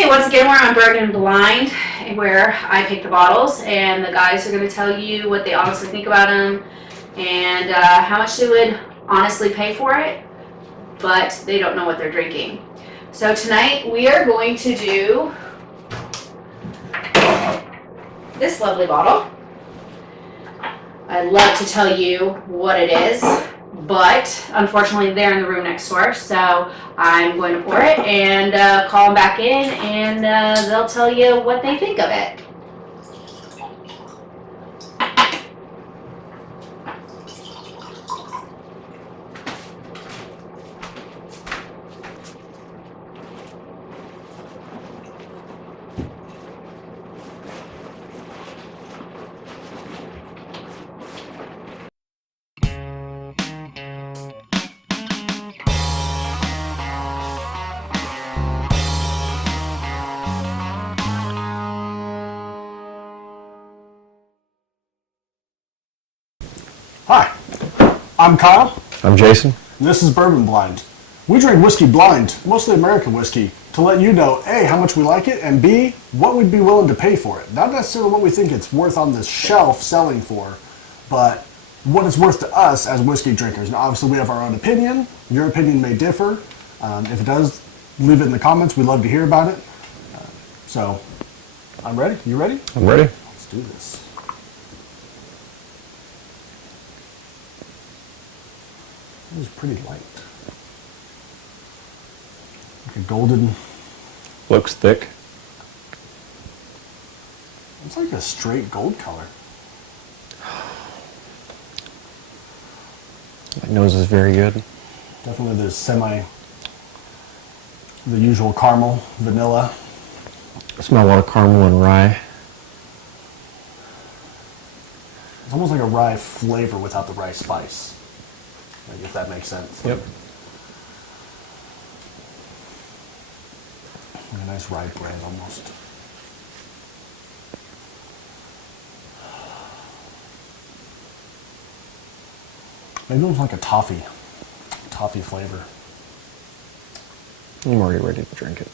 Hey, once again, we're on Bourbon Blind, where I pick the bottles, and the guys are going to tell you what they honestly think about them and how much they would honestly pay for it, but they don't know what they're drinking. So tonight we are going to do this lovely bottle. I'd love to tell you what it is, but unfortunately they're in the room next door, so I'm going to pour it and call them back in, and they'll tell you what they think of it. Hi, I'm Kyle. I'm Jason. And this is Bourbon Blind. We drink whiskey blind, mostly American whiskey, to let you know A, how much we like it, and B, what we'd be willing to pay for it. Not necessarily what we think it's worth on the shelf selling for, but what it's worth to us as whiskey drinkers. Now, obviously, we have our own opinion. Your opinion may differ. If it does, leave it in the comments. We'd love to hear about it. So, I'm ready. You ready? I'm ready. Let's do this. It was pretty light. Like a golden. Looks thick. It's like a straight gold color. My nose is very good. Definitely the usual caramel, vanilla. I smell a lot of caramel and rye. It's almost like a rye flavor without the rye spice. Like, if that makes sense. Yep. Like a nice rye bread almost. Maybe almost like a toffee flavor. I'm already ready to drink it.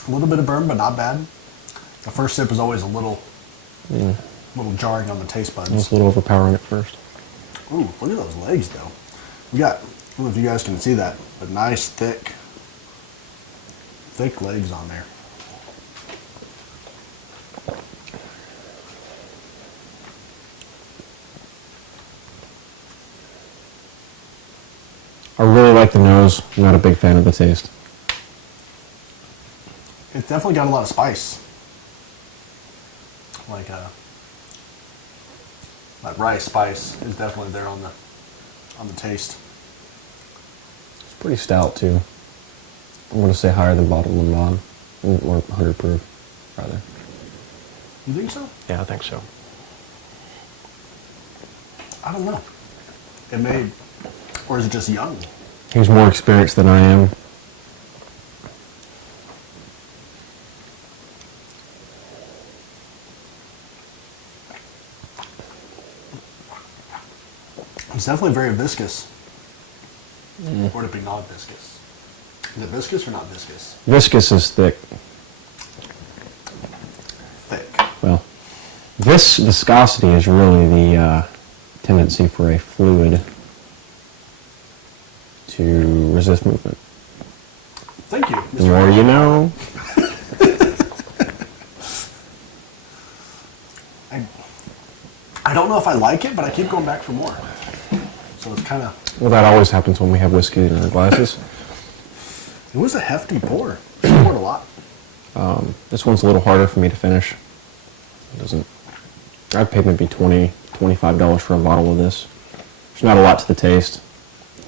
A little bit of burn, but not bad. The first sip is always a little jarring on the taste buds. It's a little overpowering at first. Ooh, look at those legs, though. We got, I don't know if you guys can see that, but nice, thick legs on there. I really like the nose. I'm not a big fan of the taste. It's definitely got a lot of spice. Like that rye spice is definitely there on the taste. It's pretty stout too. I'm going to say higher than bottled and bond, or 100 proof, rather. You think so? Yeah, I think so. I don't know. It may, or is it just young? He's more experienced than I am. It's definitely very viscous. Or to be not viscous. Is it viscous or not viscous? Viscous is thick. Thick. Well, this viscosity is really the tendency for a fluid to resist movement. Thank you, The more you know. I don't know if I like it, but I keep going back for more. So it's kind of... Well, that always happens when we have whiskey in our glasses. It was a hefty pour. She poured a lot. This one's a little harder for me to finish. It doesn't... I'd pay maybe $20, $25 for a bottle of this. There's not a lot to the taste.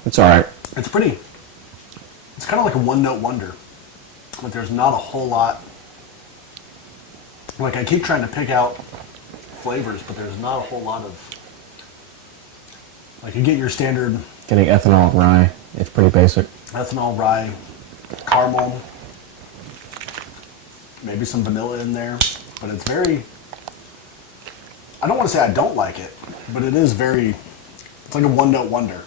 It's alright. It's pretty... It's kind of like a one-note wonder. But there's not a whole lot... Like, I keep trying to pick out flavors, but there's not a whole lot of... Like, you get your standard... Getting ethanol and rye. It's pretty basic. Ethanol, rye, caramel. maybe some vanilla in there, but it's very, I don't want to say I don't like it, but it is very, it's like a one-note wonder.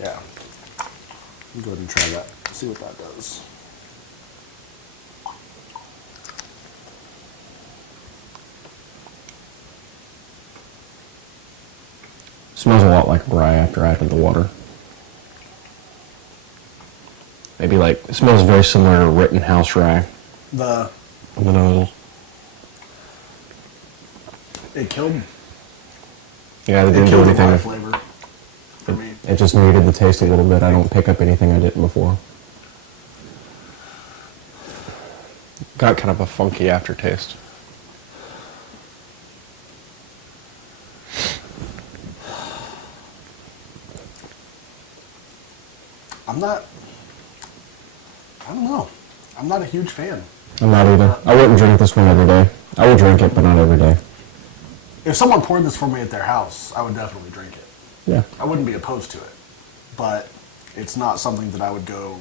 Yeah. Let me go ahead and try that, see what that does. Smells a lot like rye after I added the water. Maybe like, it smells very similar to Rittenhouse rye. The nose. It killed, Yeah, they it didn't do killed the rye anything. flavor for me. It just muted the taste a little bit. I don't pick up anything I didn't before. Got kind of a funky aftertaste. I don't know. I'm not a huge fan. I'm not either. I wouldn't drink this one every day. I would drink it, but not every day. If someone poured this for me at their house, I would definitely drink it. Yeah. I wouldn't be opposed to it, but it's not something that I would go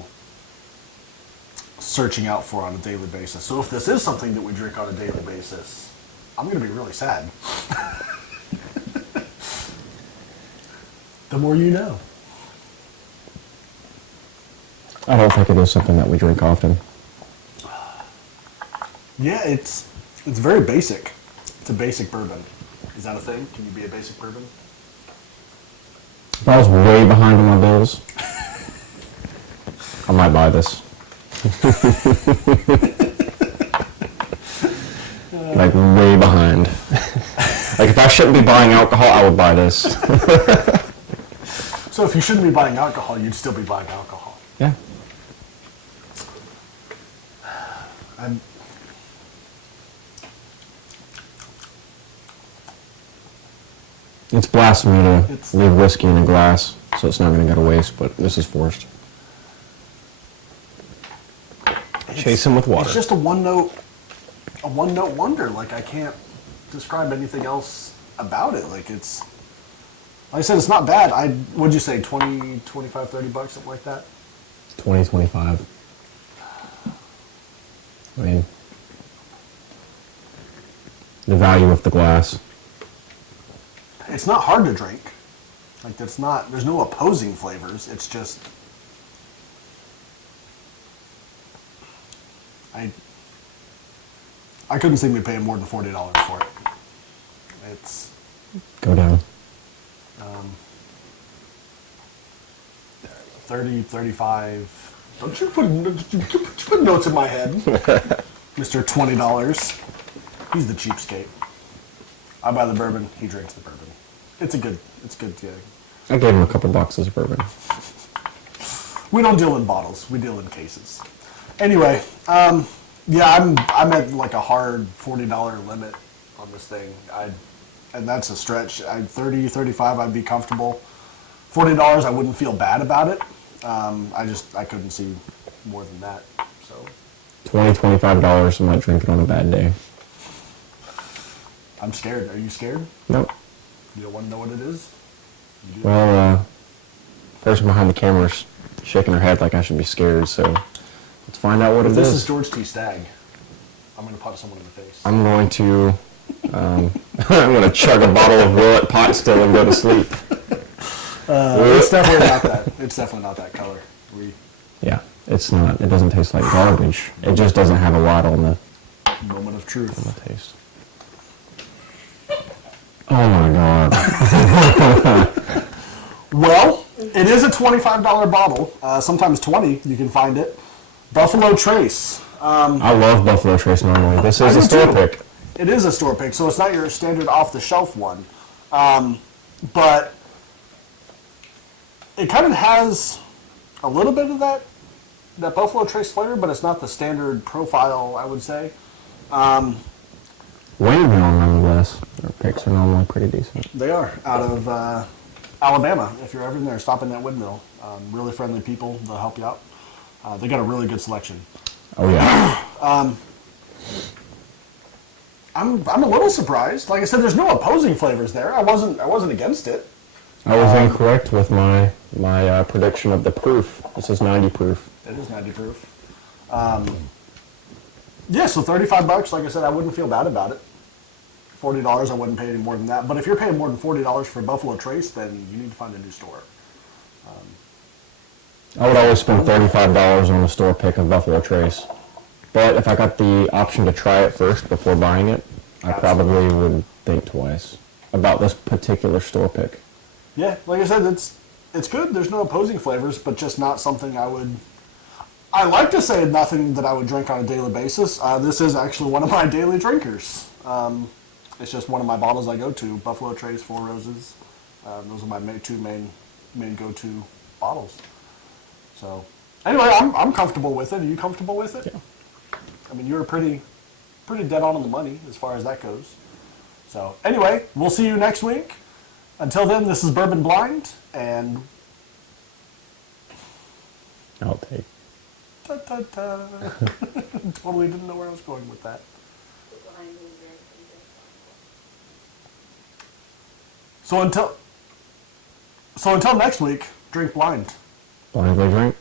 searching out for on a daily basis. So if this is something that we drink on a daily basis, I'm going to be really sad. The more you know. I don't think it is something that we drink often. Yeah, it's very basic. It's a basic bourbon. Is that a thing? Can you be a basic bourbon? If I was way behind on my bills, I might buy this. Like way behind. Like if I shouldn't be buying alcohol, I would buy this. So if you shouldn't be buying alcohol, you'd still be buying alcohol. Yeah. I'm, It's blasphemy to It's- leave whiskey in a glass, so it's not going to go to waste, but this is forced. Chase him with water. It's just a one note wonder. Like I can't describe anything else about it. Like it's, like I said, it's not bad. What'd you say, 20, 25, 30 bucks, something like that? 20, 25. I mean, the value of the glass. It's not hard to drink. Like there's no opposing flavors. It's just, I couldn't see me paying more than $40 for it. It's, Go down. 30, 35. Don't you put notes in my head, Mr. $20. He's the cheapskate. I buy the bourbon. He drinks the bourbon. It's good. Yeah. I gave him a couple boxes of bourbon. We don't deal in bottles. We deal in cases. Anyway, yeah, I'm at like a hard $40 limit on this thing. And that's a stretch. 30, 35, I'd be comfortable. $40, I wouldn't feel bad about it. I couldn't see more than that. So $20, $25, I might drink it on a bad day. I'm scared. Are you scared? Nope. You don't want to know what it is? You do? Well, person behind the camera's shaking her head like I should be scared, so let's find out what it This is. is George T. Stagg. I'm going to punch someone in the face. I'm going to, I'm going to chug a bottle of Willet pot still and go to sleep. It's definitely not that. It's definitely not that color. Yeah, it's not. It doesn't taste like garbage. It just doesn't have a lot on the Moment of truth. taste. Oh my god. Well, it is a $25 bottle. Sometimes 20. You can find it. Buffalo Trace. I love Buffalo Trace normally. This I is do a store too. pick. It is a store pick, so it's not your standard off-the-shelf one. But it kind of has a little bit of that Buffalo Trace flavor, but it's not the standard profile, I would say. Wayne nonetheless. Their picks are normally pretty decent. They are out of Alabama. If you're ever in there, stop in that windmill. Really friendly people. They'll help you out. They got a really good selection. Oh yeah. I'm a little surprised. Like I said, there's no opposing flavors there. I wasn't against it. I was incorrect with my prediction of the proof. This is 90 proof. It is 90 proof. Yeah, so $35. Like I said, I wouldn't feel bad about it. $40, I wouldn't pay any more than that. But if you're paying more than $40 for Buffalo Trace, then you need to find a new store. I would always spend $35 on a store pick of Buffalo Trace. But if I got the option to try it first before buying it, I probably would think twice about this particular store pick. Yeah, like I said, it's good. There's no opposing flavors, but just not something I would. I like to say nothing that I would drink on a daily basis. This is actually one of my daily drinkers. It's just one of my bottles I go to. Buffalo Trace, Four Roses. Those are my two main go-to bottles. So anyway, I'm comfortable with it. Are you comfortable with it? Yeah. I mean, you're pretty dead on the money as far as that goes. So anyway, we'll see you next week. Until then, this is Bourbon Blind, and I'll take. ta-ta-ta. Totally didn't know where I was going with that. So until next week, drink blind. Blindly drink.